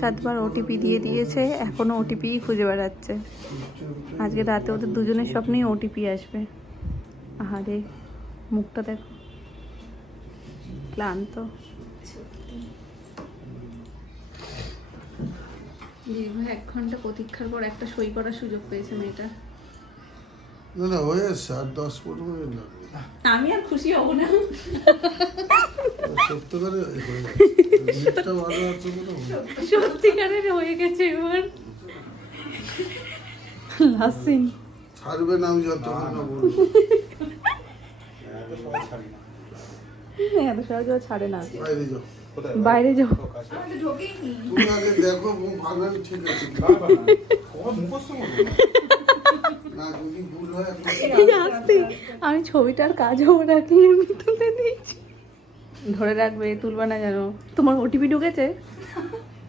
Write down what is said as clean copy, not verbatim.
7বার OTP দিয়ে দিয়েছে, এখনো ওটিপি খুঁজে বেড়াচ্ছে। আজকে রাতে ওদের দুজনের স্বপ্নেই ওটিপি আসবে। আহারে মুখটা দেখো, ক্লান্ত। দীর্ঘ 1 ঘন্টা প্রতীক্ষার পর একটা সই করার সুযোগ পেয়েছে মেয়েটা। না হয়ে যাচ্ছে, 8-10 মিনিট লাগবে। আমি আর খুশি হব না। সত্যিকারে হয়ে যাচ্ছে, ভালো আছে বলে সত্যিকারের হয়ে গেছে এবার। লাসিং ছাড়বে না, আমি যতক্ষণ না বলবো। এত সহজে ছাড়ে না। বাইরে যাও, বাইরে যাও। তুমি আগে দেখো ভাবনা ঠিক আছে না, যদি ভুল হয় আমি ছবিটার কাজও রাখি, এমনি তুলে দিয়েছি। ধরে রাখবে, তুলবা না জানো। তোমার ওটিপি ঢুকেছে?